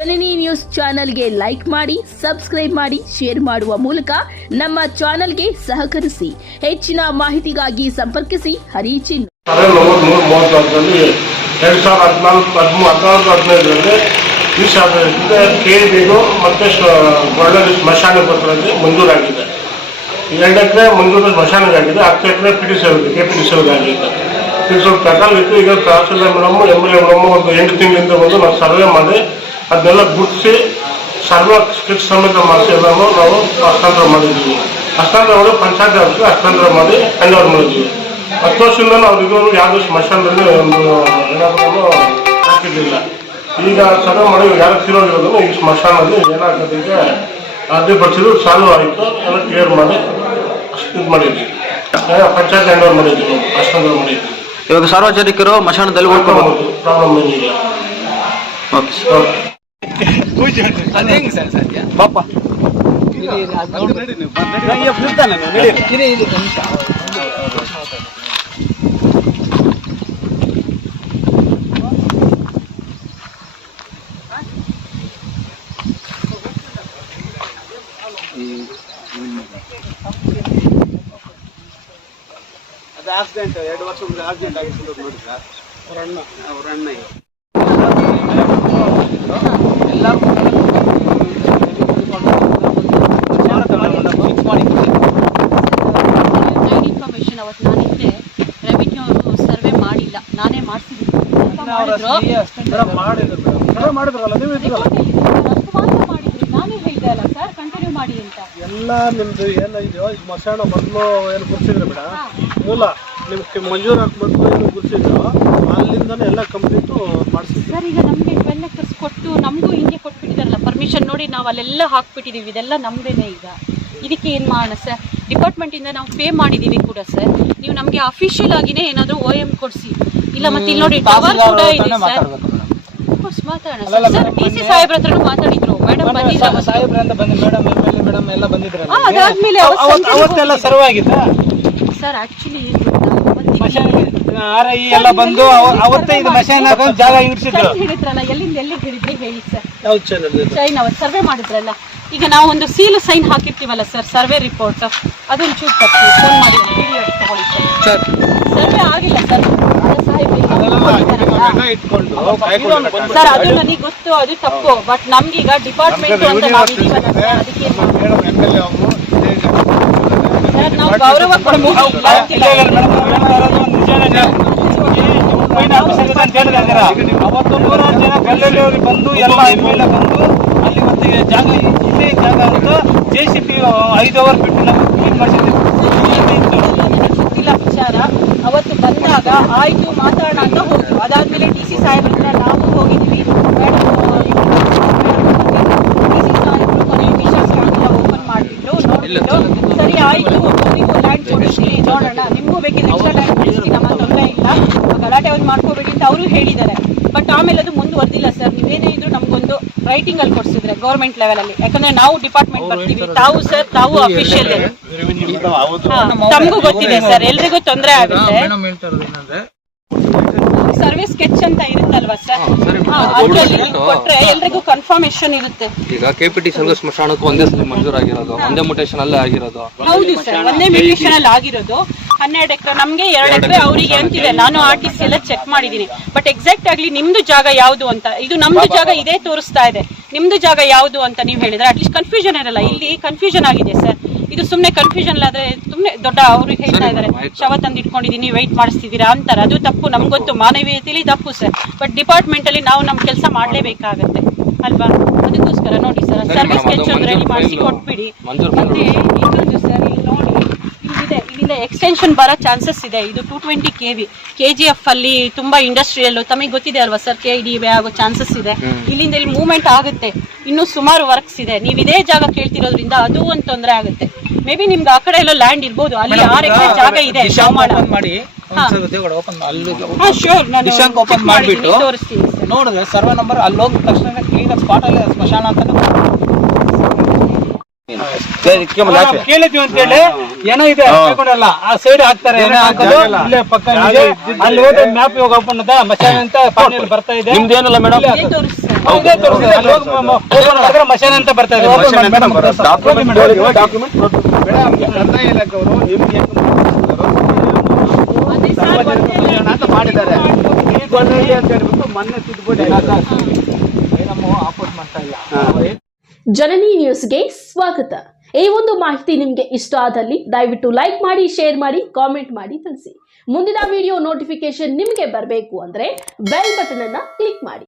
ಜನನಿ news ಚಾನೆಲ್ಗೆ like ಮಾಡಿ, subscribe ಮಾಡಿ, ಶೇರ್ ಮಾಡುವ ಮೂಲಕ ನಮ್ಮ ಚಾನೆಲ್ಗೆ ಸಹಕರಿಸಿ. ಹೆಚ್ಚಿನ ಮಾಹಿತಿಗಾಗಿ ಸಂಪರ್ಕಿಸಿ ಹರಿಚಿನ್. 2014 2014-15 ಈ ಶಾಲೆಯಿಂದ ಕೆಬಿಗೂ ಮತ್ತು ಗೊಳ್ಳೂರು ಸ್ಮಶಾನ ಪತ್ರಕ್ಕೆ ಮಂಜೂರಾಗಿದೆ. 2 ಎಕರೆ ಮಂಜೂರು ಸ್ಮಶಾನಕ್ಕಾಗಿದೆ, 10 ಎಕರೆ ಕೆಪಿಟಿಸಿಗಾಗಿದೆ. ಪ್ರಕಾರ ಇತ್ತು. ಈಗ ತಹಸೀಲ್ದಾರ್ ಮೇಡಮ್ MLA ಮೇಡಮ್ ಒಂದು 8 ತಿಂಗಳಿಂದ ಬಂದು ನಾವು ಸರ್ವೆ ಮಾಡಿ ಅದನ್ನೆಲ್ಲ ಗುಡಿಸಿ ಸರ್ವೆ ಸ್ಕೆಚ್ ಸಮೇತ ಮಾಡಿಸಿ ಎಲ್ಲರೂ ನಾವು ಹಸ್ತಾಂತರ ಮಾಡಿದ್ದೀವಿ. ಹಸ್ತಾಂತರ ಮಾಡಿ ಪಂಚಾಯತ್ ಆಫೀಸ್ಗೆ ಹಸ್ತಾಂತರ ಮಾಡಿ ಹ್ಯಾಂಡ್ ಓವರ್ ಮಾಡಿದ್ದೀವಿ. 10 ವರ್ಷದಿಂದ ನಾವು ಇದುವರೆಗೂ ಯಾವುದೂ ಸ್ಮಶಾನದಲ್ಲಿ ಒಂದು ಏನಾದರೂ ಹಾಕಿರಲಿಲ್ಲ. ಈಗ ಸರ್ವೆ ಮಾಡಿ ಯಾರು ತಿರೋಗಿರೋದನ್ನು ಈ ಸ್ಮಶಾನದಲ್ಲಿ ಏನಾಗುತ್ತೆ, ಈಗ ಅದೇ ಬರ್ತಿದ್ರು ಚಾಲು ಆಯಿತು, ಎಲ್ಲ ಕ್ಲಿಯರ್ ಮಾಡಿ ಇದು ಮಾಡಿದ್ವಿ. ಪಂಚಾಯತ್ ಹ್ಯಾಂಡ್ ಓವರ್ ಮಾಡಿದ್ವಿ, ಹಸ್ತಾಂತರ ಮಾಡಿದ್ವಿ. ಇವಾಗ ಸಾರ್ವಜನಿಕರು ಮಶಾನದಲ್ಲಿ ಉಳ್ಕೋಬಹುದು, ಪ್ರಾಬ್ಲಮ್ ಏನಿಲ್ಲ. ಪಾಪ ಅದು ಆಕ್ಸಿಡೆಂಟ್ 2 ವರ್ಷ ಮುಂದೆ ಆಕ್ಸಿಡೆಂಟ್ ಆಗಿತ್ತು ನೋಡಿ ಸರ್. ಅವ್ರ ಅಣ್ಣ ಎಲ್ಲ ಇನ್ಫಾರ್ಮೇಶನ್ ಅವತ್ತು ನಾನಿದ್ದೆ. ರೆವಿನ್ಯೂ ಅವರು ಸರ್ವೆ ಮಾಡಿಲ್ಲ, ನಾನೇ ಮಾಡಿಸಿದ್ದೀನಿ. ಮಾಡಿದ್ರಲ್ಲ ನೀವು ನಾನೇ ಹೇಳಿದೆ ಅಲ್ಲ ಸರ್, ಕಂಟಿನ್ಯೂ ಮಾಡಿ ಅಂತ. ಎಲ್ಲ ನಿಮ್ದು ಏನಿದೆಯೋ ಈಗ ಮಸಾಣ ಮೊದಲು ಏನು ಗುರ್ಸಿದ್ರೆ ಬೇಡ, ಮೂಲ ನಿಮ್ಗೆ ಮಂಜೂರಾತ್ ಮೊದಲು ಏನು ಗುರ್ಸಿದ್ರು ಅಲ್ಲಿಂದನೇ ಎಲ್ಲ ಕಂಪ್ಲೀಟು ಮಾಡಿಸಿದ್ರು ಸರ್. ಈಗ ನಮಗೆ 12 ಎಕರ್ಸ್ ಕೊಟ್ಟು ನಮಗೂ ಹಿಂಗೆ ಕೊಟ್ಬಿಟ್ಟಿದಾರಲ್ಲ ಪರ್ಮಿಷನ್ ನೋಡಿ, ನಾವು ಅಲ್ಲೆಲ್ಲ ಹಾಕ್ಬಿಟ್ಟಿದ್ದೀವಿ. ಇದೆಲ್ಲ ನಮ್ಮದೇನೆ. ಈಗ ಇದಕ್ಕೆ ಏನು ಮಾಡೋಣ ಸರ್? ಡಿಪಾರ್ಟ್ಮೆಂಟಿಂದ ನಾವು ಪೇ ಮಾಡಿದ್ದೀವಿ ಕೂಡ ಸರ್. ನೀವು ನಮಗೆ ಅಫಿಷಿಯಲ್ ಆಗಿನೇ ಏನಾದರೂ OM ಕೊಡಿಸಿ. ಇಲ್ಲ ಮತ್ತೆ ಇಲ್ಲಿ ನೋಡಿ ಟವರ್ ಕೂಡ ಇದೆ ಸರ್. ಮಾತಾಡೋಣ ಸರ್. DC ಸಾಹೇಬ್ರ ಹತ್ರನೂ ಮಾತಾಡಿದ್ರು. ಮೇಡಮ್ ಬಂದಿದ್ರು, ಸಾಹೇಬ್ರಿಂದ ಬಂದು ಮೇಡಮ್ ಎಲ್ಲ ಬಂದಿದ್ರಲ್ಲ. ಅದಾದ್ಮೇಲೆ ಅವತ್ತೆಲ್ಲ ಸರ್ವ್ ಆಗಿತ್ತಾ ಸರ್? ಆಕ್ಚುಲಿ RI ಎಲ್ಲ ಬಂದು ಅವತ್ತೇ ಇದು ಮಶಾನ ಜಾಗ ಇಡ್ಸಿದ್ರು. ಹೇಳಿದ್ರಲ್ಲ, ಎಲ್ಲಿಂದ ಎಲ್ಲಿಗೆ ಹೇಳಿದ್ರಿ ಹೇಳಿ ಸರ್? ಯಾವ್ದು ಚಾನಲ್? ಸೈನ್ ಅವತ್ತು ಸರ್ವೆ ಮಾಡಿದ್ರಲ್ಲ. ಈಗ ನಾವು ಒಂದು ಸೀಲ್ ಸೈನ್ ಹಾಕಿರ್ತೀವಲ್ಲ ಸರ್, ಸರ್ವೆ ರಿಪೋರ್ಟ್, ಅದೊಂದು ಚೂಟ್ ತರ್ತೀವಿ, ಫೋನ್ ಮಾಡಿ ತಗೊಳ್ಳಿ ಸರ್. ಸರ್ವೆ ಆಗಿಲ್ಲ ಸರ್, ಸರ್ ಅದು ನನಗೆ ಗೊತ್ತು, ಅದು ತಪ್ಪು. ಬಟ್ ನಮ್ಗೀಗ ಡಿಪಾರ್ಟ್ಮೆಂಟ್ ಅಂತ ನಾವಿದೀವಲ್ಲ ಸರ್, ಅದಕ್ಕೆ ಸರ್ ನಾವು ಗೌರವ ಕೊಡ್ತೀವಿ. ಅವತ್ತು 100 ಜನ ಬೆಳ್ಳುಳ್ಳಿ ಬಂದು ಎಲ್ಲ MLA ಬಂದು ಅಲ್ಲಿ ಮತ್ತೆ ಜಾಗ ಇಲ್ಲೇ ಜಾಗ ಅಂತ JCB 5 ಅವರ್ ಬಿಟ್ಟು ನಮಗೆ ಕ್ಲೀನ್ ಮಾಡಿಸಿದ್ದೀವಿ. ಗೊತ್ತಿಲ್ಲ ವಿಚಾರ. ಅವತ್ತು ಬಂದಾಗ ಆಯ್ತು ಮಾತಾಡೋಣ ಅಂತ ಹೋಗ್ತೀವಿ. ಅದಾದ್ಮೇಲೆ DC ಸಾಹೇಬ್ರ ಹತ್ರ ನಾವು ಹೋಗಿದ್ದೀವಿ. ಮೇಡಮ್ DC ಸಾಹೇಬ್ರು ಕೊನೆಯ ವಿಷಯ ಓಪನ್ ಮಾಡಿಬಿಟ್ಟು ನೋಡಿಬಿಟ್ಟು ಸರಿ ಆಯ್ತು ನೀವು ಲ್ಯಾಂಡ್ ಕೊಡಿಸ್ತೀವಿ ನೋಡೋಣ, ನಿಮಗೂ ಬೇಕಿದ್ರೆ ಎಕ್ಸ್ಟ್ರಾ ಲ್ಯಾಂಡ್ ಕೊಡಿಸ್ತೀವಿ, ನಮ್ಮ ತೊಂದರೆ ಇಲ್ಲ, ಗಲಾಟೆ ಒಂದು ಮಾಡ್ಕೋಬೇಡಿ ಅಂತ ಅವರು ಹೇಳಿದ್ದಾರೆ. ಬಟ್ ಆಮೇಲೆ ಅದು ಮುಂದುವರೆದಿಲ್ಲ ಸರ್. ನೀವೇನೇ ಇದ್ರು ನಮಗೊಂದು ರೈಟಿಂಗ್ ಅಲ್ಲಿ ಕೊಡಿಸಿದ್ರೆ ಗೌರ್ಮೆಂಟ್ ಲೆವೆಲ್ ಅಲ್ಲಿ, ಯಾಕಂದ್ರೆ ನಾವು ಡಿಪಾರ್ಟ್ಮೆಂಟ್ ಬರ್ತೀವಿ, ತಾವು ಸರ್ ತಾವು ಅಫಿಷಿಯಲ್, ತಮಗೂ ಗೊತ್ತಿದೆ ಸರ್, ಎಲ್ರಿಗೂ ತೊಂದರೆ ಆಗುತ್ತೆ. ಸರ್ವೆ ಸ್ಕೆಚ್ ಅಂತ ಇರುತ್ತಲ್ವಾ ಸರ್, ಕೊಟ್ರೆ ಎಲ್ರಿಗೂ ಕನ್ಫರ್ಮೇಶನ್ ಇರುತ್ತೆ. ಈಗ KPT ಸ್ಮಶಾನಕ್ಕೆ ಒಂದೇ ಸಲ ಮಂಜೂರಾಗಿರೋದು, ಒಂದೇ ಮುಟೇಶನ್ ಅಲ್ಲೇ ಆಗಿರೋದು. ಹೌದು ಸರ್, ಒಂದೇ ಮ್ಯೂಟೇಶನ್ ಅಲ್ಲಿ ಆಗಿರೋದು. 12 ಎಕರೆ ನಮ್ಗೆ 2 ಎಕರೆ ಅವರಿಗೆ ಅಂತಿದೆ. ನಾನು RTC ಎಲ್ಲ ಚೆಕ್ ಮಾಡಿದೀನಿ. ಬಟ್ ಎಕ್ಸಾಕ್ಟ್ ಆಗ್ಲಿ ನಿಮ್ದು ಜಾಗ ಯಾವ್ದು ಅಂತ, ಇದು ನಮ್ದು ಜಾಗ ಇದೇ ತೋರಿಸ್ತಾ ಇದೆ, ನಿಮ್ದು ಜಾಗ ಯಾವ್ದು ಅಂತ ನೀವು ಹೇಳಿದ್ರೆ ಅಟ್ಲೀಸ್ಟ್ ಕನ್ಫ್ಯೂಷನ್ ಇರಲ್ಲ. ಇಲ್ಲಿ ಕನ್ಫ್ಯೂಷನ್ ಆಗಿದೆ ಸರ್. ಇದು ಸುಮ್ನೆ ಕನ್ಫ್ಯೂಷನ್ ಆದ್ರೆ ಸುಮ್ನೆ ದೊಡ್ಡ ಅವ್ರಿಗೆ ಹೇಳ್ತಾ ಇದಾರೆ, ಶವ ತಂದು ಇಟ್ಕೊಂಡಿದೀನಿ ವೆಯ್ಟ್ ಮಾಡಿಸ್ತಿದ್ದೀರಾ ಅಂತಾರೆ. ಅದು ತಪ್ಪು, ನಮ್ಗೊತ್ತು, ಮಾನವೀಯತೆಯಲ್ಲಿ ತಪ್ಪು ಸರ್. ಬಟ್ ಡಿಪಾರ್ಟ್ಮೆಂಟ್ ಅಲ್ಲಿ ನಾವು ನಮ್ ಕೆಲಸ ಮಾಡ್ಲೇಬೇಕಾಗತ್ತೆ ಅಲ್ವಾ? ಅದಕ್ಕೋಸ್ಕರ ನೋಡಿ ಸರ್, ಸರ್ವಿಸ್ ಸ್ಕೆಚ್ ಒಂದು ರೆಡಿ ಮಾಡಿಸಿ ಕೊಟ್ಬಿಡಿ. ಮತ್ತೆ ಇನ್ನೊಂದು ಸರ್, ಇಲ್ಲಿ ನೋಡಿ ಇಲ್ಲಿಂದ ಎಕ್ಸ್ಟೆನ್ಷನ್ ಬರೋ ಚಾನ್ಸಸ್ ಇದೆ. ಇದು 220 kV KGF ಅಲ್ಲಿ ತುಂಬಾ ಇಂಡಸ್ಟ್ರಿಯಲ್, ತಮಗೆ ಗೊತ್ತಿದೆ ಅಲ್ವಾ ಸರ್, KDB ಆಗೋ ಚಾನ್ಸಸ್ ಇದೆ. ಇಲ್ಲಿಂದ ಇಲ್ಲಿ ಮೂವ್ಮೆಂಟ್ ಆಗುತ್ತೆ. ಇನ್ನೂ ಸುಮಾರು ವರ್ಕ್ಸ್ ಇದೆ. ನೀವು ಇದೇ ಜಾಗ ಕೇಳ್ತಿರೋದ್ರಿಂದ ಅದು ಒಂದು ತೊಂದರೆ ಆಗುತ್ತೆ. ಮೇ ಬಿ ನಿಮ್ಗೆ ಆ ಕಡೆ ಎಲ್ಲೋ ಲ್ಯಾಂಡ್ ಇರ್ಬೋದು, ಅಲ್ಲಿ 6 ಎಕರೆ ಜಾಗ ಇದೆ. ಓಪನ್ ಮಾಡಿಬಿಟ್ಟು ನೋಡಿದ್ರೆ ಸರ್ವೆ ನಂಬರ್ ಅಲ್ಲಿ ಹೋಗಿದ ತಕ್ಷಣ ಕ್ಲೀನ್ ಸ್ಪಾಟ್ ಅಲ್ಲಿ ಸ್ಮಶಾನ ಅಂತ ಕೇಳಿದ್ವಿ ಅಂತ ಹೇಳಿ ಏನೋ ಇದೆ ತಗೊಂಡಲ್ಲ ಆ ಸೈಡ್ ಹಾಕ್ತಾರೆ ಏನೋ ಹಾಕೋದು ಇಲ್ಲೇ ಪಕ್ಕ ಇದೆ. ಅಲ್ಲಿ ಹೋದ್ರೆ ಮ್ಯಾಪ್ ಇವಾಗ ಓಪನ್ ಅದ ಮಶಾನ ಅಂತ ಪಾಣಿಯಲ್ಲಿ ಬರ್ತಾ ಇದೆ. ನಿಮ್ದೇನಲ್ಲ ಮೇಡಮ್ ಇದೇ ತೋರಿಸ್ತಾರೆ. ಹೌದೇ ತೋರಿಸಿದೆ. ಅಲ್ಲಿ ಹೋಗಿ ಓಪನ್ ಮಾಡಿದ್ರೆ ಮಶಾನ ಅಂತ ಬರ್ತಾ ಇದೆ. ಅದೇ ಸರ್ ಮಾಡಿದ್ದಾರೆ ಮೊನ್ನೆ ತಿದ್ದುಬಿಟ್ಟು ಆಪೋಸ್ ಮಾಡ್ತಾ ಇಲ್ಲ. ಜನನಿ ನ್ಯೂಸ್ಗೆ ಸ್ವಾಗತ. ಈ ಒಂದು ಮಾಹಿತಿ ನಿಮಗೆ ಇಷ್ಟ ಆದಲ್ಲಿ ದಯವಿಟ್ಟು ಲೈಕ್ ಮಾಡಿ, ಶೇರ್ ಮಾಡಿ, ಕಾಮೆಂಟ್ ಮಾಡಿ ತಿಳಿಸಿ. ಮುಂದಿನ ವಿಡಿಯೋ ನೋಟಿಫಿಕೇಶನ್ ನಿಮಗೆ ಬರಬೇಕು ಅಂದ್ರೆ ಬೆಲ್ ಬಟನ್ ಅನ್ನ ಕ್ಲಿಕ್ ಮಾಡಿ.